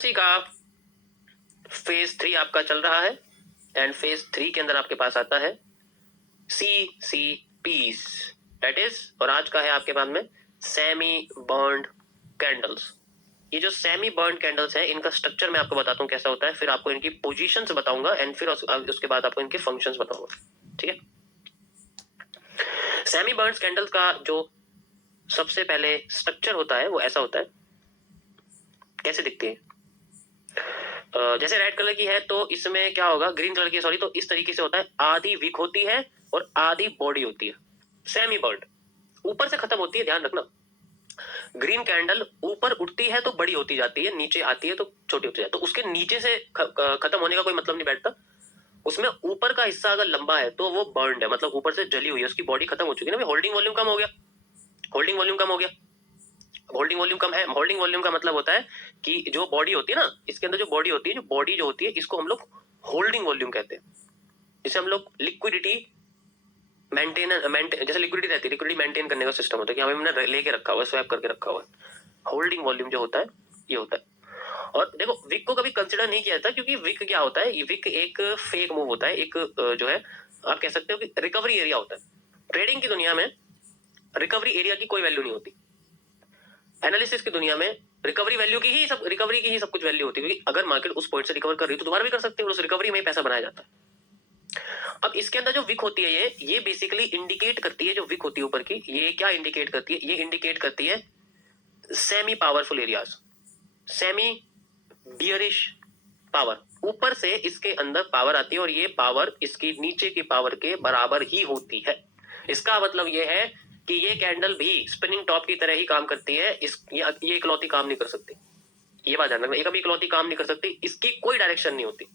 इसी का फेज 3 आपका चल रहा है एंड फेज 3 के अंदर आपके पास आता है CCPs दैट इज, और आज का है आपके पास में सेमी बर्न्ड कैंडल्स। ये जो सेमी बर्न्ड कैंडल्स है इनका स्ट्रक्चर मैं आपको बताता हूँ कैसा होता है, फिर आपको इनकी पोजीशंस बताऊंगा एंड फिर उसके बाद आपको इनके फंक्शंस बताऊंगा। ठीक है, सेमी बर्न्ड कैंडल्स का जो सबसे पहले स्ट्रक्चर होता है वो ऐसा होता है। कैसे दिखती है? जैसे रेड कलर की है तो इसमें क्या होगा, ग्रीन कलर की सॉरी, तो इस तरीके से होता है, आधी विक होती है और आधी बॉडी होती है। सेमी बर्न्ड ऊपर से खत्म होती है, ध्यान रखना। ग्रीन कैंडल ऊपर उठती है तो बड़ी होती जाती है, नीचे आती है तो छोटी होती जाती है, तो उसके नीचे से खत्म होने का कोई मतलब नहीं बैठता। उसमें ऊपर का हिस्सा अगर लंबा है तो वो बर्न्ड है, मतलब ऊपर से जली हुई है, उसकी बॉडी खत्म हो चुकी है ना। होल्डिंग वॉल्यूम कम हो गया, होल्डिंग वॉल्यूम कम हो गया, होल्डिंग वॉल्यूम कम है। होल्डिंग वॉल्यूम का मतलब होता है कि जो बॉडी होती है ना, इसके अंदर जो बॉडी होती है, जो बॉडी जो होती है, इसको हम लोग होल्डिंग वॉल्यूम कहते हैं। जिसे हम लोग लिक्विडिटी मेंटेन जैसे लिक्विडिटी रहती है, लिक्विडिटी मेंटेन करने का सिस्टम होता है कि हमें हमने लेके रखा हुआ है, स्वैप करके रखा हुआ है। होल्डिंग वॉल्यूम जो होता है ये होता है। और देखो विक को कभी कंसिडर नहीं किया जाता, क्योंकि विक क्या होता है, ये विक एक फेक मूव होता है, एक जो है आप कह सकते हो कि रिकवरी एरिया होता है। ट्रेडिंग की दुनिया में रिकवरी एरिया की कोई वैल्यू नहीं होती। एनालिसिस की दुनिया में रिकवरी की ही सब कुछ वैल्यू होती है, क्योंकि अगर मार्केट उस पॉइंट से रिकवर कर रही है तो दोबारा भी कर सकते हैं, उस रिकवरी में ही पैसा बनाया जाता है। अब इसके अंदर जो विक होती है ये बेसिकली इंडिकेट करती है, जो विक होती है ऊपर की, ये क्या इंडिकेट करती है? ये इंडिकेट करती है semi powerful areas, semi bearish power. ऊपर से इसके अंदर पावर आती है और ये पावर इसकी नीचे की पावर के बराबर ही होती है। इसका मतलब ये है कि ये कैंडल भी स्पिनिंग टॉप की तरह ही काम करती है। ये इकलौती काम नहीं कर सकती, ये बात ध्यान रखना, ये कभी इकलौती काम नहीं कर सकती, इसकी कोई डायरेक्शन नहीं होती।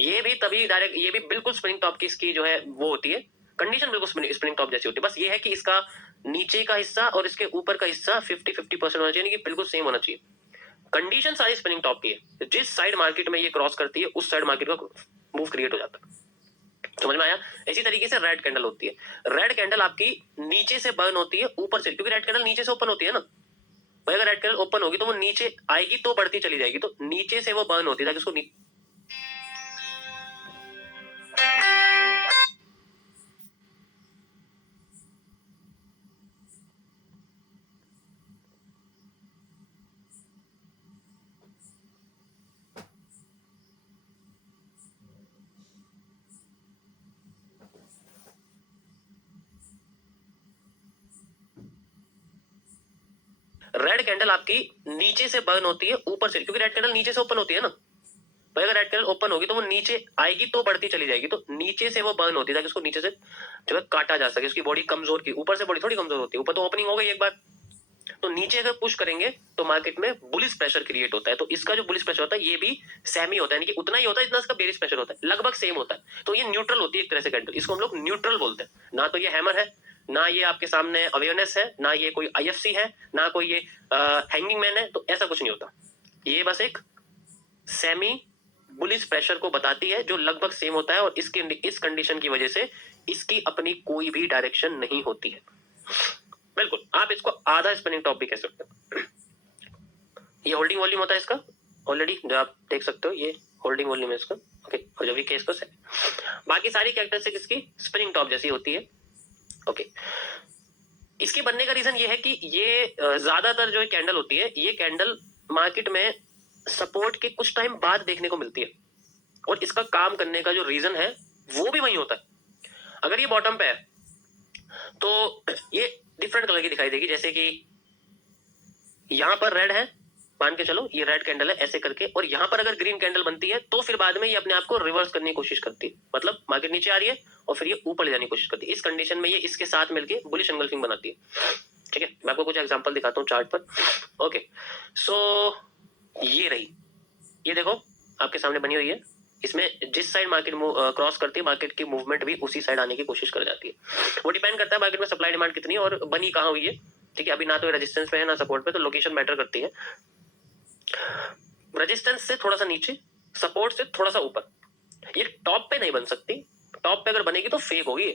ये भी तभी डायरेक्ट, ये भी बिल्कुल स्प्रिंग टॉप की इसकी जो है वो होती है, कंडीशन बिल्कुल स्प्रिंग टॉप जैसी होती है। बस ये है कि इसका नीचे का हिस्सा और इसके ऊपर का हिस्सा 50-50% होना चाहिए, कि बिल्कुल सेम होना चाहिए। कंडीशन सारी स्पिनिंग टॉप की है, जिस साइड मार्केट में ये क्रॉस करती है उस साइड मार्केट का मूव क्रिएट हो जाता है। समझ में आया? इसी तरीके से रेड कैंडल होती है। रेड कैंडल आपकी नीचे से बर्न होती है ऊपर से, क्योंकि रेड कैंडल नीचे से ओपन होती है ना भाई। अगर रेड कैंडल ओपन होगी तो वो नीचे आएगी तो बढ़ती चली जाएगी, तो नीचे से वो बर्न होती है ताकि उसको रेड कैंडल आपकी नीचे से बर्न होती है ऊपर से, क्योंकि रेड कैंडल नीचे से ओपन होती है ना भाई। अगर रेड कैंडल ओपन होगी तो वो नीचे आएगी तो बढ़ती चली जाएगी, तो नीचे से वो बर्न होती है ताकि उसको नीचे से जो है काटा जा सके। उसकी बॉडी कमजोर की, ऊपर से बॉडी थोड़ी कमजोर होती है, ऊपर तो ओपनिंग हो गई एक बार, तो नीचे अगर पुश करेंगे तो मार्केट में बुलिश प्रेशर क्रिएट होता है। तो इसका जो बुलिश प्रेशर होता है ये भी सेमी होता है, यानी कि उतना ही होता है जितना इसका बेरिश प्रेशर होता है, लगभग सेम होता है। तो ये न्यूट्रल होती है एक तरह से कैंडल, इसको हम लोग न्यूट्रल बोलते हैं। ना तो ये हैमर है, ना ये आपके सामने अवेयरनेस है, ना ये कोई IFC है, ना कोई ये हैंगिंग मैन है, तो ऐसा कुछ नहीं होता। ये बस एक सेमी बुलिश प्रेशर को बताती है जो लगभग सेम होता है, और इस कंडीशन की वजह से इसकी अपनी कोई भी डायरेक्शन नहीं होती है। बिल्कुल, आप इसको आधा स्पिनिंग टॉप भी कह सकते हो। ये होल्डिंग वॉल्यूम होता है इसका, ऑलरेडी जो आप देख सकते हो, ये होल्डिंग वॉल्यूम है इसका। ओके, और जो वीक है इसका सेट, बाकी सारी कैरेक्टरिस्टिक इसकी स्पिनिंग टॉप जैसी होती है। ओके, इसके बनने का रीजन ये है कि ये ज्यादातर जो कैंडल होती है, ये कैंडल मार्केट में सपोर्ट के कुछ टाइम बाद देखने को मिलती है, और इसका काम करने का जो रीजन है वो भी वही होता है। अगर ये बॉटम पे है तो ये डिफरेंट कलर की दिखाई देगी, जैसे कि यहां पर रेड है, मान के चलो ये रेड कैंडल है ऐसे करके, और यहां पर अगर ग्रीन कैंडल बनती है तो फिर बाद में ये अपने आप को रिवर्स करने की कोशिश करती है, मतलब मार्केट नीचे आ रही है और फिर ये ऊपर ले जाने की कोशिश करती है। इस कंडीशन में ये इसके साथ मिलकर बुलिश एंगल्फिंग बनाती है। ठीक है, मैं आपको कुछ एग्जांपल दिखाता हूँ चार्ट पर। ओके, सो ये रही, ये देखो आपके सामने बनी हुई है। इसमें जिस साइड मार्केट क्रॉस करती है, मार्केट की मूवमेंट भी उसी साइड आने की कोशिश कर जाती है। वो डिपेंड करता है मार्केट में सप्लाई डिमांड कितनी है और बनी कहाँ हुई है। ठीक है, अभी ना तो रेजिस्टेंस पे है ना सपोर्ट पे, तो लोकेशन मैटर करती है। रेजिस्टेंस से थोड़ा सा नीचे, सपोर्ट से थोड़ा सा ऊपर, ये टॉप पे नहीं बन सकती। टॉप पे अगर बनेगी तो फेक होगी,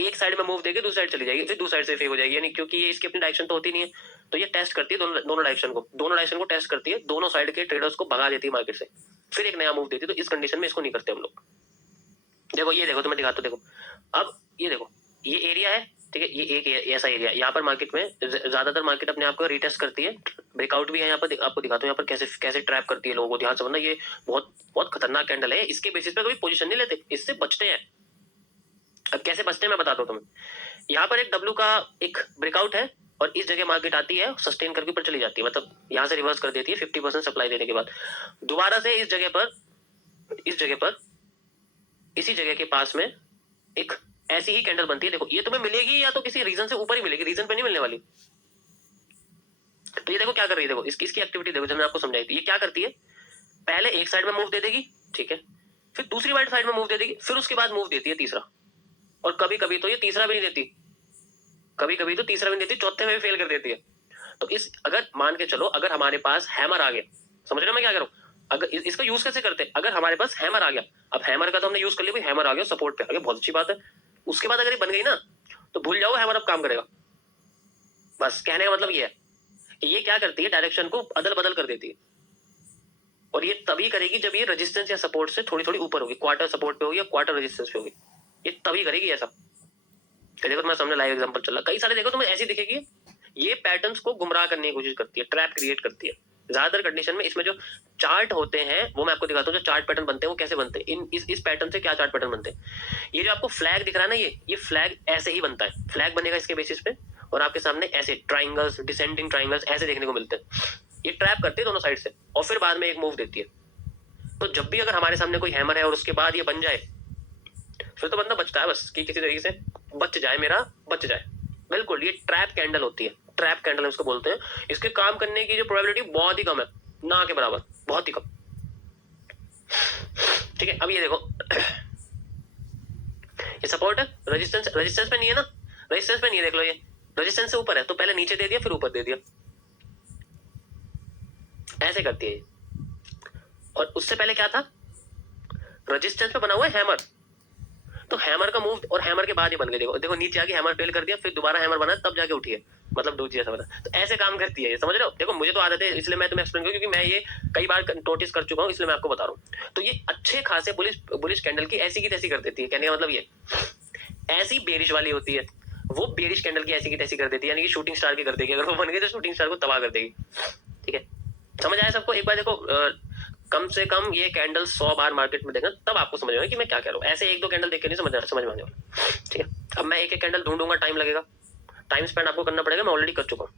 एक साइड में मूव देगी दूसरी साइड चली जाएगी, फिर दूसरी साइड से फेक हो जाएगी, यानी क्योंकि ये इसकी अपनी डायरेक्शन तो होती नहीं है। तो ये टेस्ट करती है दोनों डायरेक्शन को टेस्ट करती है, दोनों साइड के ट्रेडर्स को भगा देती है मार्केट से, फिर एक नया मूव देती है। तो इस कंडीशन में इसको नहीं करते हम लोग। देखो ये देखो, तो मैं दिखाता हूँ, देखो अब ये देखो, ये एरिया है, ठीक है, ये एक ऐसा एरिया, यहाँ पर मार्केट में ज्यादातर मार्केट अपने आप को रिटेस्ट करती है, ब्रेकआउट भी है यहाँ पर, आपको दिखाता हूँ यहाँ पर कैसे कैसे ट्रैप करती है लोगों को, ध्यान से समझना, ये बहुत बहुत खतरनाक कैंडल है, इसके बेसिस पे कभी पोजीशन नहीं लेते, इससे बचते हैं। अब कैसे बचते हैं मैं बताता हूँ तुम्हें। यहाँ पर एक डब्ल्यू का एक ब्रेकआउट है और इस जगह मार्केट आती है, सस्टेन करके ऊपर चली जाती है, मतलब यहाँ से रिवर्स कर देती है 50% सप्लाई देने के बाद, दोबारा से इस जगह पर इसी जगह के पास में एक ऐसी ही कैंडल बनती है। देखो ये तुम्हें मिलेगी या तो किसी रीजन से ऊपर ही मिलेगी, रीजन पे नहीं मिलने वाली। तो ये देखो क्या कर रही है, देखो इसकी एक्टिविटी देखो, जब मैं आपको समझाई थी, ये क्या करती है, पहले एक साइड में मूव दे देगी, ठीक है, फिर दूसरी वाइड साइड में मूव दे देगी, फिर उसके बाद मूव देती है तीसरा, और कभी कभी तो ये तीसरा भी नहीं देती, चौथे में भी फेल कर देती है। तो इस अगर मान के चलो, अगर हमारे पास हैमर आ गया, समझ रहे हो मैं क्या करूं, अगर इसका यूज कैसे करते हैं, अगर हमारे पास हैमर आ गया, अब हैमर का तो हमने यूज कर लिया, भाई हैमर आ गया सपोर्ट पे आ गया, बहुत अच्छी बात है, उसके बाद अगर ये बन गई ना, तो भूल जाओ हैमर अब काम करेगा। बस कहने का मतलब ये है कि ये क्या करती है, डायरेक्शन को अदल बदल कर देती है, और ये तभी करेगी जब ये रेजिस्टेंस या सपोर्ट से थोड़ी थोड़ी ऊपर होगी, क्वार्टर सपोर्ट पे होगी या क्वार्टर रेजिस्टेंस पे होगी, ये तभी करेगी ऐसा। देखो तुम्हारे सामने लाइव एग्जांपल चल रहा, कई सारे देखो तुम्हें ऐसी दिखेगी, ये पैटर्न्स को गुमराह करने की कोशिश करती है, ट्रैप क्रिएट करती है। ज्यादातर कंडीशन में इसमें जो चार्ट होते हैं वो मैं आपको दिखाता हूँ, जो चार्ट पैटर्न बनते हैं वो कैसे बनते हैं, इस पैटर्न से क्या चार्ट पैटर्न बनते हैं। ये जो आपको फ्लैग दिख रहा है ना, ये फ्लैग ऐसे ही बनता है, फ्लैग बनेगा इसके बेसिस पे, और आपके सामने ऐसे ट्राइंगल्स, डिसेंडिंग ट्राइंगल्स ऐसे देखने को मिलते हैं। ये ट्रैप करती है दोनों साइड से, और फिर बाद में एक मूव देती है। तो जब भी अगर हमारे सामने कोई हैमर है और उसके बाद ये बन जाए, फिर तो बंदा बचता है बस, कि किसी तरीके से बच जाए। बिल्कुल, ये ट्रैप कैंडल होती है, ट्रैप कैंडल इसको बोलते हैं। इसके काम करने की जो प्रोबेबिलिटी बहुत ही कम है, ना के बराबर, बहुत ही कम। ठीक है, अब ये देखो, ये सपोर्ट है, रेजिस्टेंस पे नहीं है ना, रेजिस्टेंस पे नहीं है, देख लो ये रेजिस्टेंस से ऊपर है, तो पहले नीचे दे दिया फिर ऊपर दे दिया, ऐसे करती है। और उससे पहले क्या था, रेजिस्टेंस पे बना हुआ है हैमर, तो हैमर का मूव और हैमर के बाद ही बन गई, देखो नीचे आके हैमर फेल कर दिया, फिर दोबारा हैमर बना तब जाके उठी है, मतलब डूजी ऐसा बना। तो ऐसे काम करती है ये, समझ रहे हो। देखो मुझे तो आदत है, इसलिए मैं तुम्हें एक्सप्लेन करूं, क्योंकि मैं ये कई बार नोटिस कर चुका हूं, इसलिए मैं आपको बता रहा हूँ। तो ये अच्छे खासे बुलिश कैंडल की ऐसी तैसी कर देती है, कहने का मतलब ये, ऐसी बेरिश वाली होती है, वो बेरिश कैंडल की ऐसी की तैसी कर देती है, यानी कि शूटिंग स्टार की कर देगी, अगर वो बन गई तो शूटिंग स्टार को तबाह कर देगी। ठीक है, समझ आया सबको। एक बार देखो, कम से कम ये कैंडल 100 बार मार्केट में देखना, तब आपको समझ में कि मैं क्या कह रहा हूँ। ऐसे एक दो कैंडल देख के नहीं समझ में आने वाला। ठीक है, अब मैं एक एक कैंडल ढूंढूंगा, टाइम लगेगा, टाइम स्पेंड आपको करना पड़ेगा, मैं ऑलरेडी कर चुका हूँ,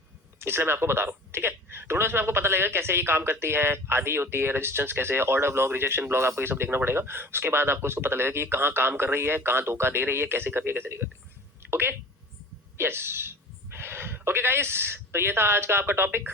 इसलिए मैं आपको बता रहा हूँ। ठीक है, ढूंढो, इसमें आपको पता लगेगा कैसे ये काम करती है, आधी होती है, रेजिस्टेंस कैसे है, ऑर्डर ब्लॉक, रिजेक्शन ब्लॉक, आपको ये सब देखना पड़ेगा। उसके बाद आपको इसको पता लगेगा कि कहाँ काम कर रही है, कहाँ धोखा दे रही है, कैसे कर रही है, कैसे नहीं कर रही। ओके, यस, ओके गाइस, तो ये था आज का आपका टॉपिक।